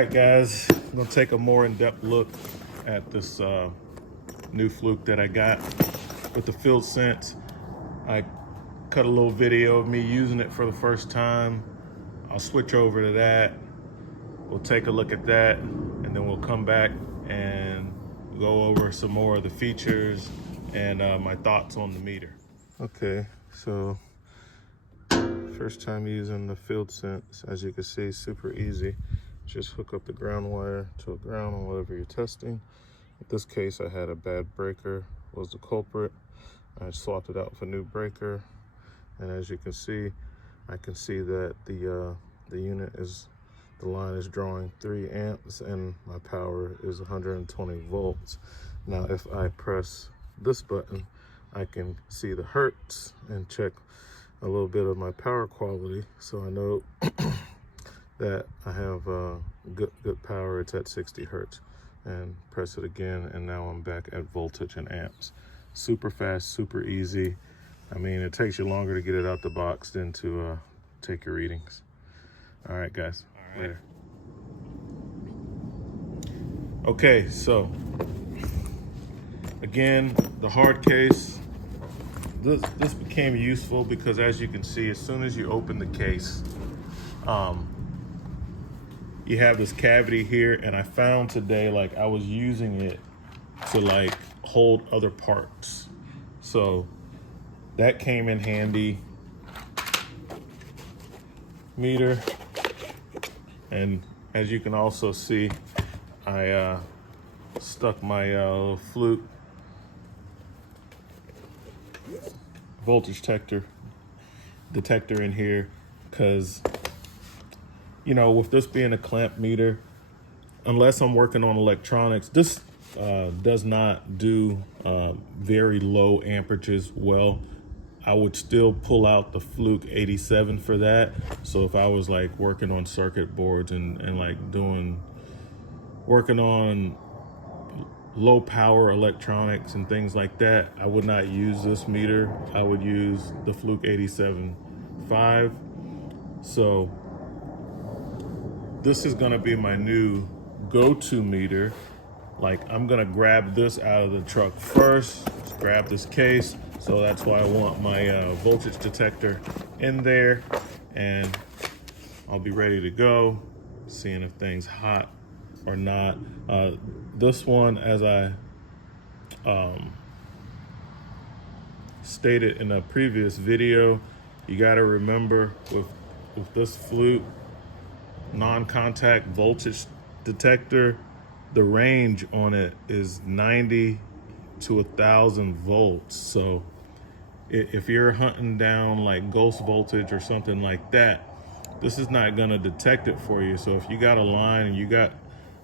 right, guys, I'm gonna take a more in-depth look at this new FLUKE that I got with the field sense. I cut a little video of me using it for the first time. I'll switch over to that. We'll take a look at that, and then we'll come back and go over some more of the features and my thoughts on the meter. Okay, so first time using the field sense, as you can see, super easy. Just hook up the ground wire to a ground on whatever you're testing. In this case, I had a bad breaker, was the culprit. I swapped it out for a new breaker, and as you can see, I can see that the unit is, the line is drawing 3 amps and my power is 120 volts. Now, if I press this button, I can see the hertz and check a little bit of my power quality, so I know that I have good power. It's at 60 hertz. And press it again, and now I'm back at voltage and amps. Super fast, super easy. I mean, it takes you longer to get it out the box than to take your readings. All right, guys. All right. Later. Okay, so again, the hard case. This became useful because, as you can see, as soon as you open the case, you have this cavity here, and I found today, like, I was using it to like hold other parts. So that came in handy. Meter, and as you can also see, I stuck my FLUKE voltage detector in here because, you know, with this being a clamp meter, unless I'm working on electronics, this does not do very low amperages well. I would still pull out the FLUKE 87 for that. So if I was like working on circuit boards and like working on low power electronics and things like that, I would not use this meter. I would use the FLUKE 87.5. So this is gonna be my new go-to meter. Like, I'm gonna grab this out of the truck first, just grab this case. So that's why I want my voltage detector in there, and I'll be ready to go, seeing if things hot or not. This one, as I stated in a previous video, you gotta remember with this FLUKE non-contact voltage detector, the range on it is 90 to 1,000 volts. So if you're hunting down like ghost voltage or something like that, this is not gonna detect it for you. So if you got a line and you got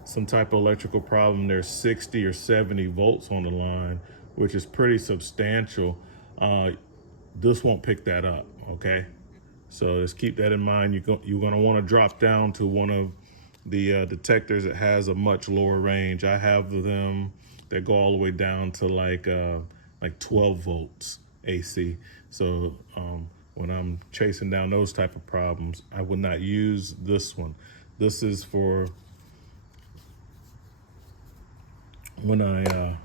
some type of electrical problem, there's 60 or 70 volts on the line, which is pretty substantial. This won't pick that up, okay? So just keep that in mind. You're gonna wanna drop down to one of the detectors that has a much lower range. I have them that go all the way down to like 12 volts AC. So when I'm chasing down those type of problems, I would not use this one. This is for when I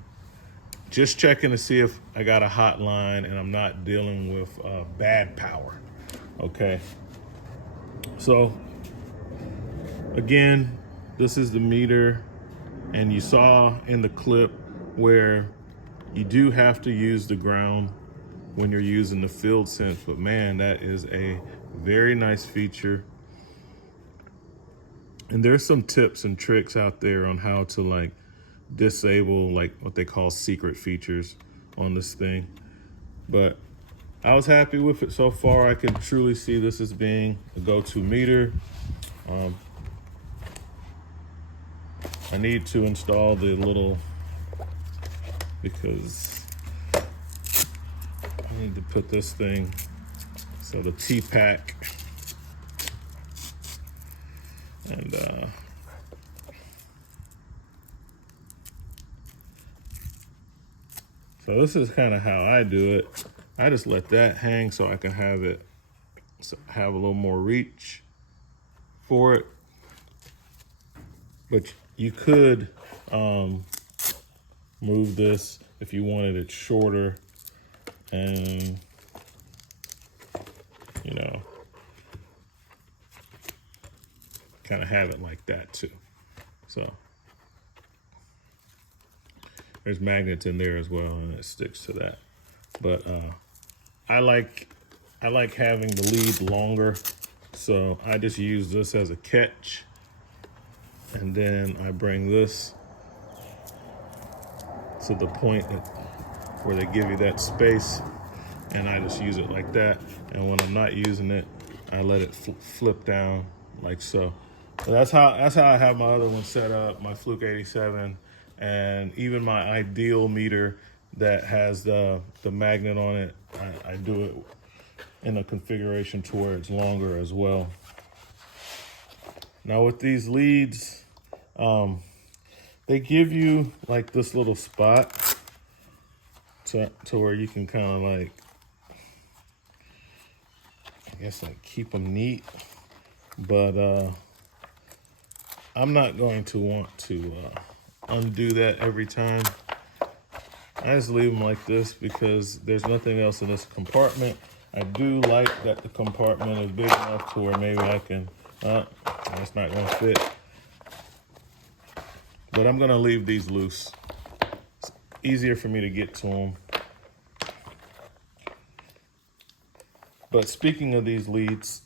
just checking to see if I got a hot line and I'm not dealing with bad power. Okay, so again, this is the meter, and you saw in the clip where you do have to use the ground when you're using the field sense, but man, that is a very nice feature. And there's some tips and tricks out there on how to like disable like what they call secret features on this thing, but I was happy with it so far. I can truly see this as being a go-to meter. I need to install the little, because I need to put this thing, so the T-pack, and so this is kind of how I do it. I just let that hang so I can have it, have a little more reach for it. But you could move this if you wanted it shorter, and you know, kind of have it like that too. So there's magnets in there as well, and it sticks to that. But I like having the lead longer, so I just use this as a catch, and then I bring this to the point where they give you that space, and I just use it like that. And when I'm not using it, I let it flip down like so. So that's how I have my other one set up, my FLUKE 87, and even my ideal meter that has the magnet on it. I do it in a configuration to where it's longer as well. Now with these leads, they give you like this little spot to where you can kind of like, I guess, like keep them neat. But I'm not going to want to undo that every time. I just leave them like this because there's nothing else in this compartment. I do like that the compartment is big enough to where maybe I can, it's not gonna fit. But I'm gonna leave these loose. It's easier for me to get to them. But speaking of these leads,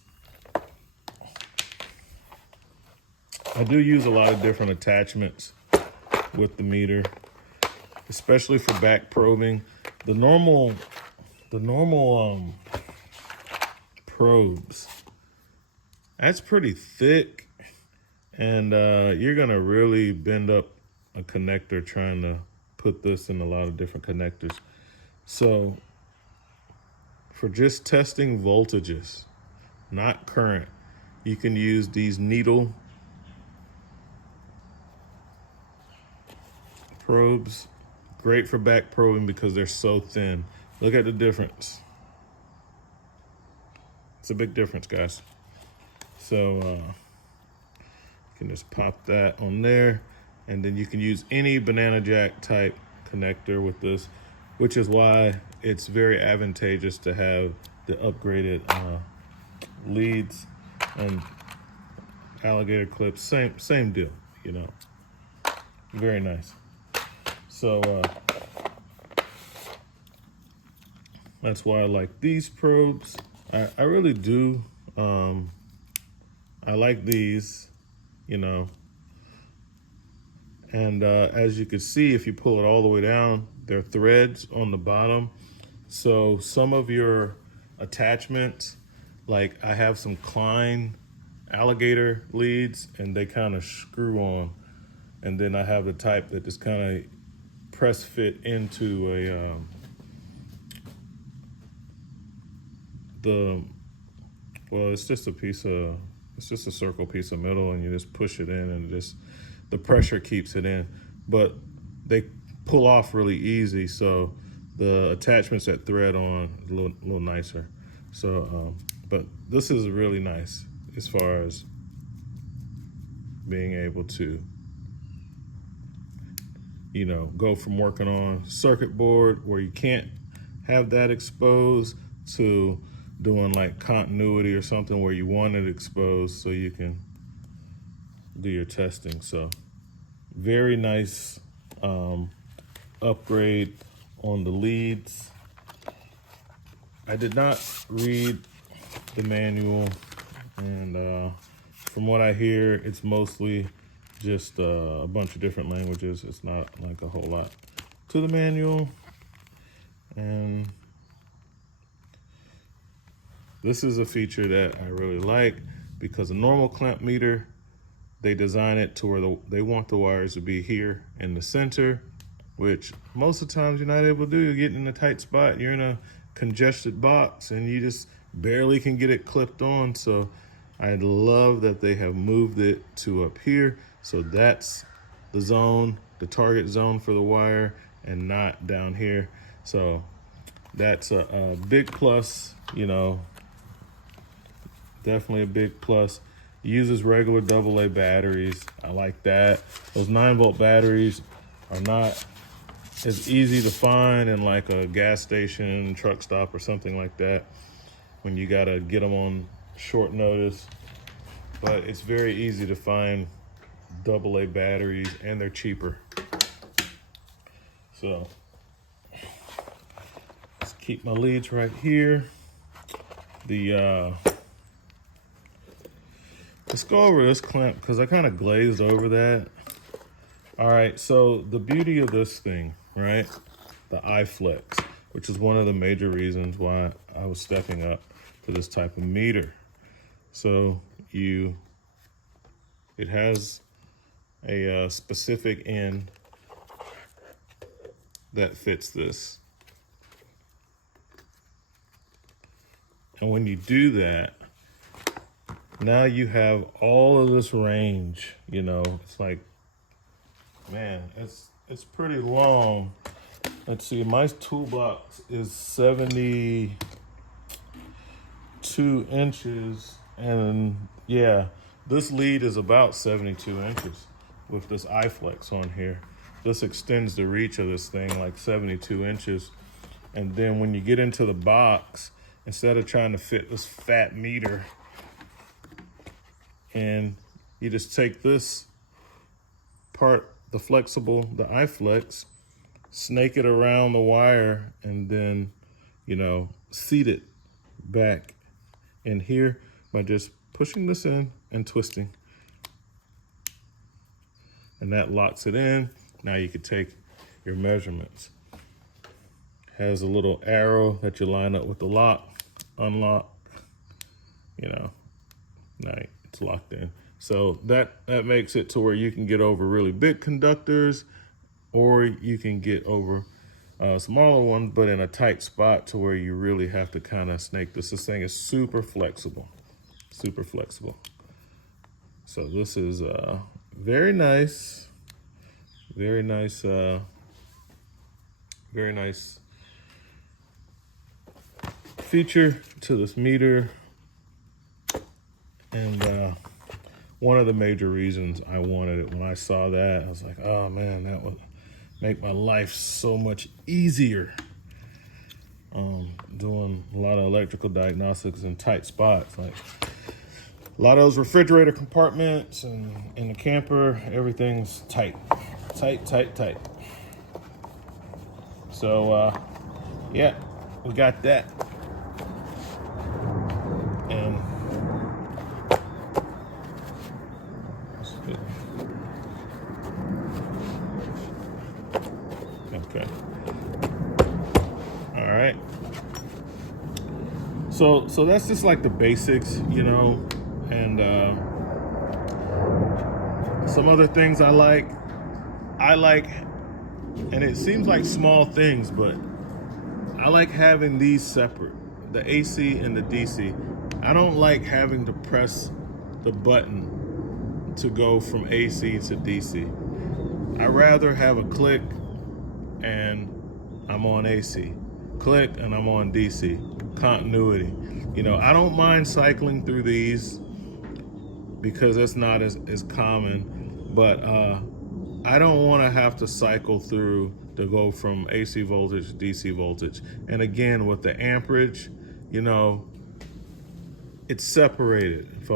I do use a lot of different attachments with the meter, especially for back probing. The normal probes, that's pretty thick, and you're gonna really bend up a connector trying to put this in a lot of different connectors. So for just testing voltages, not current, you can use these needle probes. Great for back probing because they're so thin. Look at the difference. It's a big difference, guys. So you can just pop that on there, and then you can use any banana jack type connector with this, which is why it's very advantageous to have the upgraded leads and alligator clips. Same deal, you know. Very nice. So that's why I like these probes. I really do. I like these, you know. And as you can see, if you pull it all the way down, there are threads on the bottom. So some of your attachments, like I have some Klein alligator leads, and they kind of screw on. And then I have the type that just kind of press fit into a it's just a circle piece of metal, and you just push it in, and just the pressure keeps it in. But they pull off really easy, so the attachments that thread on a little nicer. So, but this is really nice as far as being able to, you know, go from working on circuit board where you can't have that exposed to doing like continuity or something where you want it exposed so you can do your testing. So very nice upgrade on the leads. I did not read the manual, and from what I hear, it's mostly just a bunch of different languages. It's not like a whole lot to the manual. And this is a feature that I really like, because a normal clamp meter, they design it to where they want the wires to be here in the center, which most of the times you're not able to do. You're getting in a tight spot, you're in a congested box, and you just barely can get it clipped on. So I love that they have moved it to up here. So that's the zone, the target zone for the wire, and not down here. So that's a big plus, you know, definitely a big plus. It uses regular AA batteries. I like that. Those 9-volt batteries are not as easy to find in like a gas station, truck stop, or something like that when you gotta get them on short notice. But it's very easy to find AA batteries, and they're cheaper. So let's keep my leads right here. Let's go over this clamp because I kind of glazed over that. All right, so the beauty of this thing, right? The FLUKE, which is one of the major reasons why I was stepping up to this type of meter. So it has a specific end that fits this. And when you do that, now you have all of this range, you know. It's like, man, it's pretty long. Let's see, my toolbox is 72 inches, and yeah, this lead is about 72 inches with this FLUKE on here. This extends the reach of this thing like 72 inches. And then when you get into the box, instead of trying to fit this fat meter, and you just take this part, the FLUKE, snake it around the wire, and then, you know, seat it back in here by just pushing this in and twisting. And that locks it in. Now you could take your measurements. Has a little arrow that you line up with the lock, unlock, you know, now it's locked in. So that makes it to where you can get over really big conductors, or you can get over smaller ones, but in a tight spot to where you really have to kind of snake this. This thing is super flexible, super flexible. So this is very nice, very nice, very nice feature to this meter. And one of the major reasons I wanted it, when I saw that, I was like, oh man, that would make my life so much easier. Doing a lot of electrical diagnostics in tight spots, like a lot of those refrigerator compartments and in the camper, everything's tight, tight, tight, tight. So yeah, we got that. And okay. All right. So that's just like the basics, you know, and some other things I like, and it seems like small things, but I like having these separate, the AC and the DC. I don't like having to press the button to go from AC to DC. I'd rather have a click and I'm on AC, click and I'm on DC, continuity. You know, I don't mind cycling through these because that's not as common, but I don't want to have to cycle through to go from AC voltage to DC voltage. And again, with the amperage, you know, it's separated. If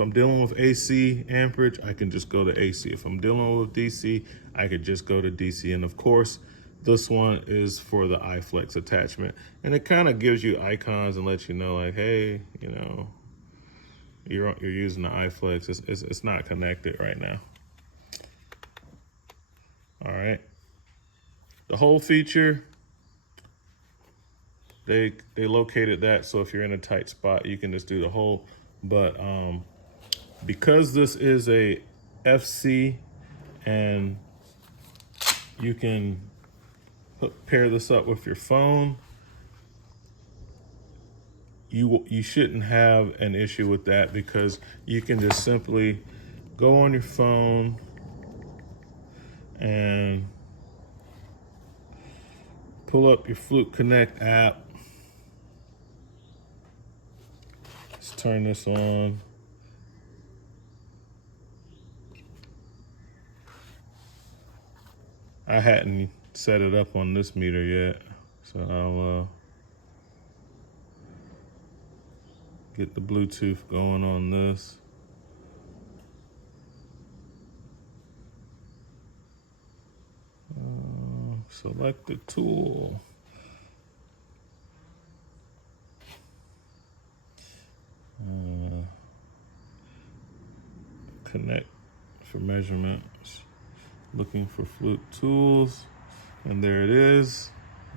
I'm dealing with AC amperage, I can just go to AC. If I'm dealing with DC, I could just go to DC. And of course, this one is for the FLUKE attachment. And it kind of gives you icons and lets you know, like, hey, you know, you're using the FLUKE. It's not connected right now. All right. The whole feature, they located that, so if you're in a tight spot, you can just do the whole. But because this is a FC, and you can pair this up with your phone, you shouldn't have an issue with that, because you can just simply go on your phone and pull up your FLUKE Connect app. Let's turn this on. I hadn't set it up on this meter yet, so I'll get the Bluetooth going on this. Select the tool. Connect for measurements. Looking for FLUKE tools, and there it is.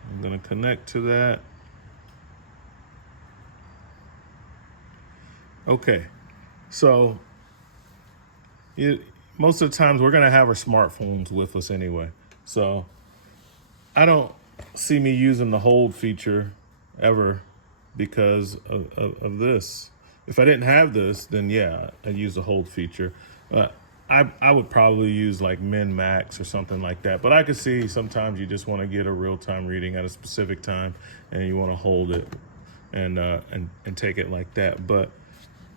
I'm gonna connect to that. Okay, so most of the times we're gonna have our smartphones with us anyway. So I don't see me using the hold feature ever because of this. If I didn't have this, then yeah, I'd use the hold feature. I would probably use like min max or something like that. But I could see sometimes you just want to get a real-time reading at a specific time and you want to hold it and take it like that. But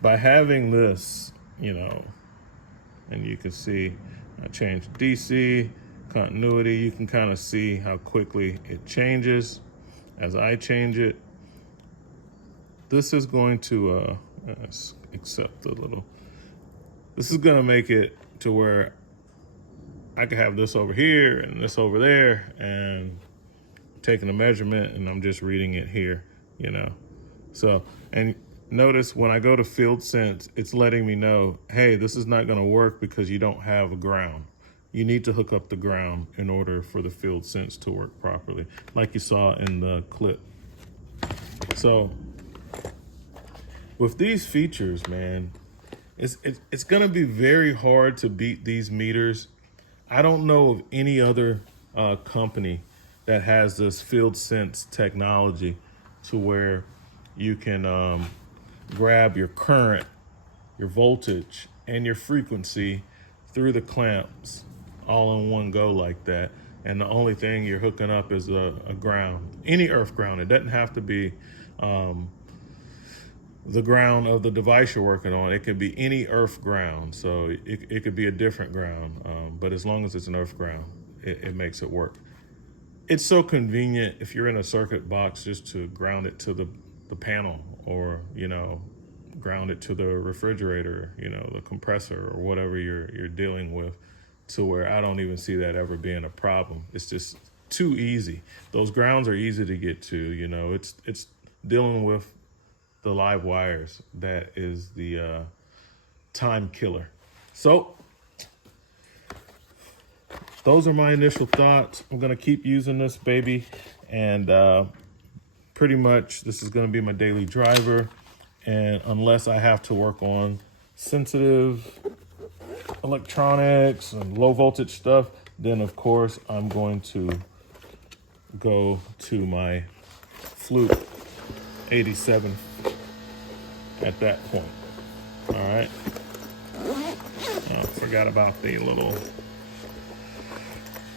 by having this, you know, and you can see I changed DC, continuity, you can kind of see how quickly it changes as I change it. This is going to accept the little, this is going to make it to where I could have this over here and this over there and taking a measurement and I'm just reading it here, you know. So, and notice when I go to field sense, it's letting me know, hey, this is not going to work because you don't have a ground. You need to hook up the ground in order for the field sense to work properly, like you saw in the clip. So with these features, man, it's gonna be very hard to beat these meters. I don't know of any other company that has this field sense technology to where you can grab your current, your voltage, and your frequency through the clamps all in one go like that. And the only thing you're hooking up is a ground, any earth ground. It doesn't have to be the ground of the device you're working on. It could be any earth ground. So it could be a different ground, but as long as it's an earth ground, it makes it work. It's so convenient if you're in a circuit box just to ground it to the panel, or, you know, ground it to the refrigerator, you know, the compressor or whatever you're dealing with, to where I don't even see that ever being a problem. It's just too easy. Those grounds are easy to get to, you know. It's dealing with the live wires that is the time killer. So those are my initial thoughts. I'm gonna keep using this baby, and pretty much this is gonna be my daily driver. And unless I have to work on sensitive electronics and low voltage stuff, then of course I'm going to go to my FLUKE 87 at that point. All right. I forgot about the little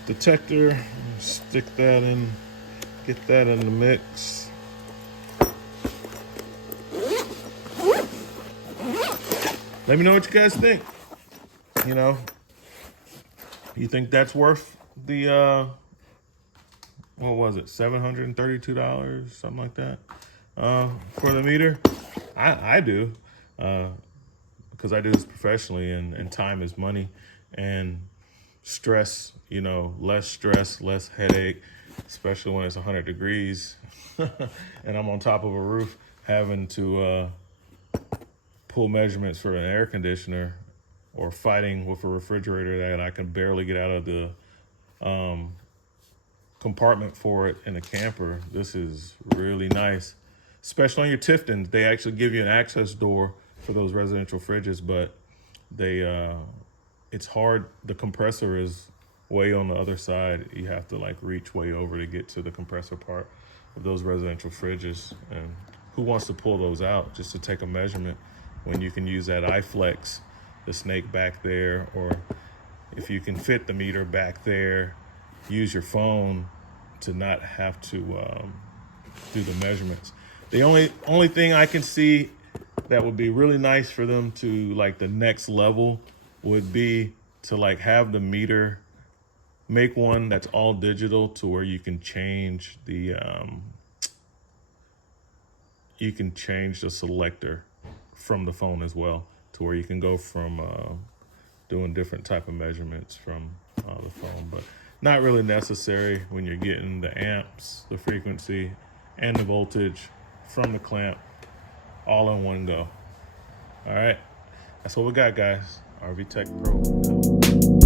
detector. Stick that in, get that in the mix. Let me know what you guys think. You know, you think that's worth the, what was it, $732, something like that, for the meter? I do, because I do this professionally, and time is money, and stress, you know, less stress, less headache, especially when it's 100 degrees and I'm on top of a roof having to pull measurements for an air conditioner, or fighting with a refrigerator that I can barely get out of the compartment for it in a camper. This is really nice, especially on your Tiftons. They actually give you an access door for those residential fridges, but it's hard. The compressor is way on the other side. You have to like reach way over to get to the compressor part of those residential fridges. And who wants to pull those out just to take a measurement when you can use that iFlex, the snake back there, or if you can fit the meter back there, use your phone to not have to do the measurements. The only thing I can see that would be really nice for them to, like, the next level would be to like have the meter make one that's all digital to where you can change the selector from the phone as well, to where you can go from doing different type of measurements from the phone, but not really necessary when you're getting the amps, the frequency, and the voltage from the clamp all in one go. All right, that's what we got, guys. RV Tech Pro.